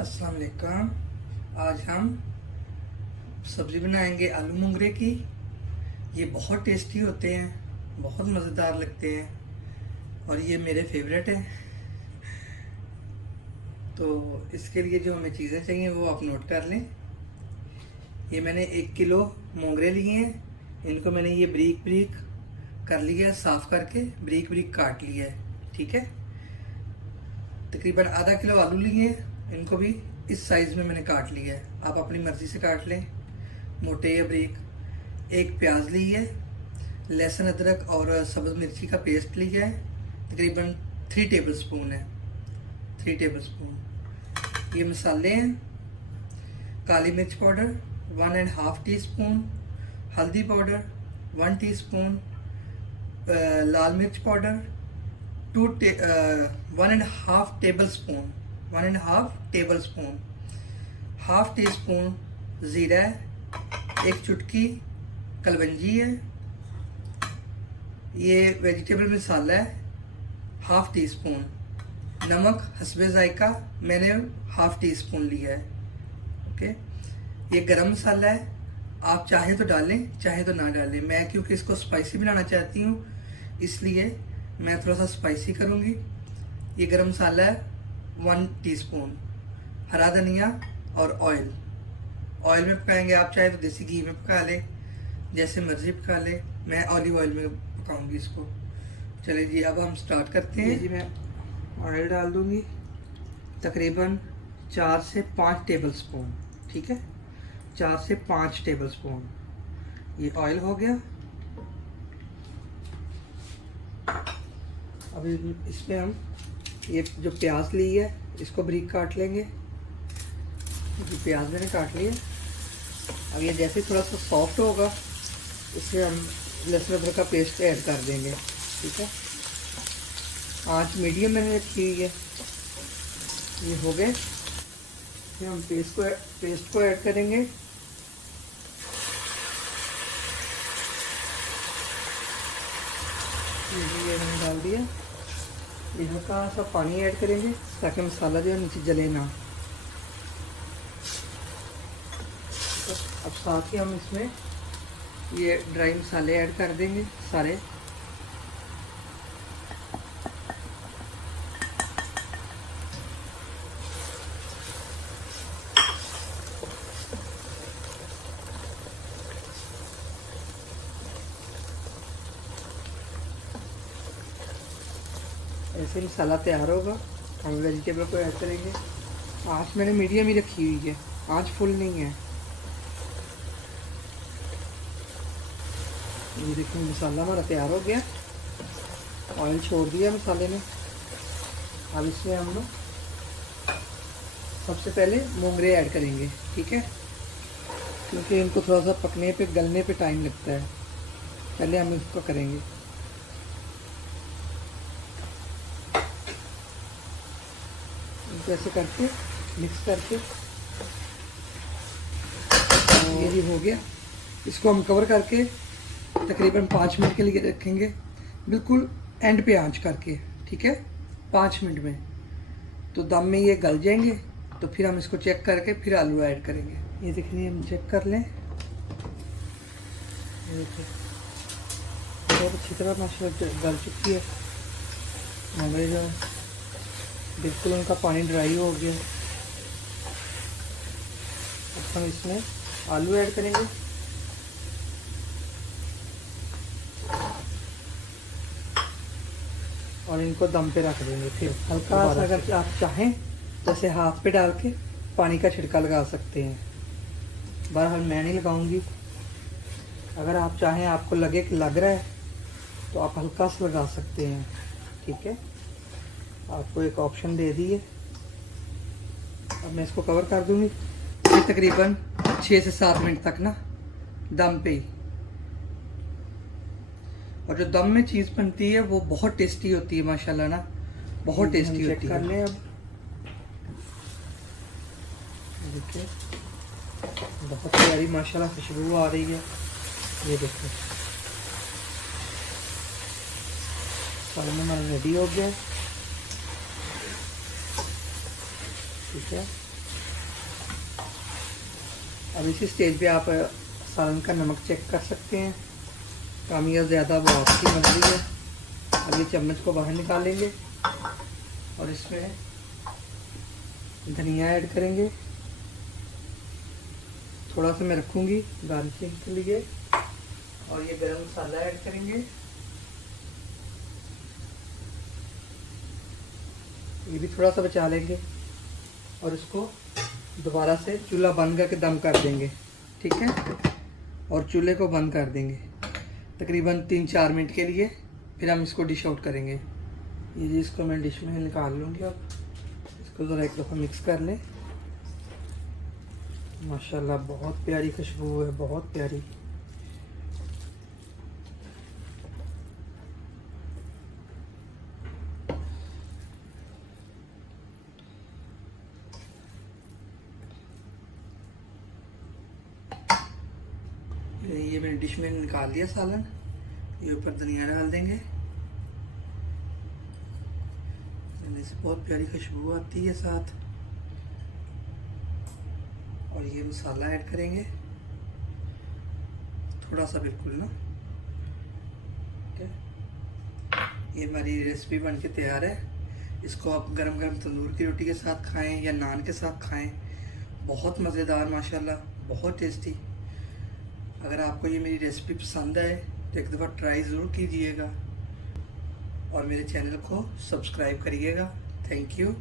अस्सलाम वालेकुम। आज हम सब्ज़ी बनाएंगे आलू मोंगरे की। ये बहुत टेस्टी होते हैं, बहुत मज़ेदार लगते हैं और ये मेरे फेवरेट हैं। तो इसके लिए जो हमें चीज़ें चाहिए वो आप नोट कर लें। ये मैंने 1 किलो मोंगरे लिए हैं। इनको मैंने ये ब्रीक ब्रीक कर लिया है, साफ़ करके ब्रीक ब्रीक काट लिया है। ठीक है। तकरीबन आधा किलो आलू लिए हैं, इनको भी इस साइज़ में मैंने काट लिया है। आप अपनी मर्ज़ी से काट लें, मोटे या ब्रीक। एक प्याज ली है, लहसुन अदरक और सब्ज़ मिर्ची का पेस्ट लिया है, तकरीबन 3 टेबल स्पून है, 3 टेबल स्पून। ये मसाले हैं, काली मिर्च पाउडर 1.5 टीस्पून, हल्दी पाउडर 1 टीस्पून, लाल मिर्च powder 1.5 table spoon, 1.5 table spoon, half tea spoon ज़ीरा है, एक चुटकी कलवंजी है, ये वेजिटेबल मसाला है, हाफ टी स्पून, नमक हस्बे जायका मैंने हाफ टी स्पून लिया है। ओके। ये गरम मसाला है, आप चाहे तो डालें चाहे तो ना डालें। मैं क्योंकि इसको स्पाइसी बनाना चाहती हूँ इसलिए मैं थोड़ा सा स्पाइसी करूँगी। ये गरम मसाला है 1 टीस्पून, हरा धनिया और ऑयल। ऑयल में पकाएंगे, आप चाहे तो देसी घी में पका लें, जैसे मर्जी पका लें। मैं ऑलिव ऑयल में पकाऊंगी इसको। चलिए जी, अब हम स्टार्ट करते हैं। जी मैं ऑयल डाल दूंगी तकरीबन 4 से 5 टेबल स्पून। ठीक है, 4 से 5 टेबल स्पून। ये ऑयल हो गया। अब इसमें हम ये जो प्याज ली है इसको ब्रीक काट लेंगे। ये प्याज मैंने काट लिया। अब ये जैसे थोड़ा सा सॉफ्ट होगा इसमें हम लहसुन अदरक का पेस्ट ऐड कर देंगे। ठीक है, आंच मीडियम मैंने रखी हुई है। ये हो गए, फिर हम पेस्ट को ऐड करेंगे। ये मैंने डाल दिया। ये हल्का सा पानी ऐड करेंगे ताकि मसाला जो है नीचे जले ना। अब साथ ही हम इसमें ये ड्राई मसाले ऐड कर देंगे सारे। ऐसे मसाला तैयार होगा, हम वेजिटेबल को ऐड करेंगे। आँच मैंने मीडियम ही रखी हुई है, आँच फुल नहीं है। ये देखिए मसाला हमारा तैयार हो गया, ऑयल छोड़ दिया मसाले ने। अब इसमें हम लोग सबसे पहले मोंगरे ऐड करेंगे। ठीक है, क्योंकि इनको थोड़ा सा पकने पे गलने पे टाइम लगता है, पहले हम इसको करेंगे। इनको ऐसे करके मिक्स करके ये भी हो गया। इसको हम कवर करके तकरीबन 5 मिनट के लिए रखेंगे, बिल्कुल एंड पे आंच करके। ठीक है, 5 मिनट में तो दम में ये गल जाएंगे। तो फिर हम इसको चेक करके फिर आलू ऐड करेंगे। ये देखिए, हम चेक कर लें। ये देखिए बहुत अच्छी तरह माशाल्लाह गल चुकी है। हमारे जो बिल्कुल उनका पानी ड्राई हो गया। अब हम इसमें आलू ऐड करेंगे। और इनको दम पे रख देंगे। फिर हल्का सा अगर आप चाहें तो ऐसे हाथ पे डाल के पानी का छिड़का लगा सकते हैं। बहरहाल मैं नहीं लगाऊंगी। अगर आप चाहें, आपको लगे कि लग रहा है तो आप हल्का सा लगा सकते हैं। ठीक है, आपको एक ऑप्शन दे दिए। अब मैं इसको कवर कर दूंगी तकरीबन 6 से 7 मिनट तक ना दम पे ही। और जो दम में चीज़ बनती है वो बहुत टेस्टी होती है माशाल्लाह ना, बहुत टेस्टी होती है। कर लें अब। देखिए बहुत प्यारी माशाल्लाह खुशबू आ रही है। ये देखो सालन हमारा रेडी हो गया। ठीक है, अब इसी स्टेज पे आप सालन का नमक चेक कर सकते हैं, कम या ज़्यादा वो आपकी मर्जी है। अब ये चम्मच को बाहर निकालेंगे और इसमें धनिया ऐड करेंगे, थोड़ा सा मैं रखूँगी गार्निशिंग के लिए, और ये गरम मसाला ऐड करेंगे। ये भी थोड़ा सा बचा लेंगे और इसको दोबारा से चूल्हा बंद करके दम कर देंगे, ठीक है। और चूल्हे को बंद कर देंगे तकरीबन 3-4 मिनट के लिए, फिर हम इसको डिश आउट करेंगे। ये जी इसको मैं डिश में निकाल लूँगी। अब इसको ज़रा एक दफ़ा मिक्स कर लें। माशाल्लाह बहुत प्यारी खुशबू है, बहुत प्यारी। ये मैंने डिश में निकाल दिया सालन। ये ऊपर धनिया डाल देंगे, इससे बहुत प्यारी खुशबू आती है साथ। और ये मसाला ऐड करेंगे थोड़ा सा, बिल्कुल ना, ठीक है। ये हमारी रेसिपी बनके तैयार है। इसको आप गरम गरम तंदूर की रोटी के साथ खाएं या नान के साथ खाएं, बहुत मज़ेदार, माशाल्लाह बहुत टेस्टी। अगर आपको ये मेरी रेसिपी पसंद आए तो एक दफ़ा ट्राई ज़रूर कीजिएगा और मेरे चैनल को सब्सक्राइब करिएगा। Thank you.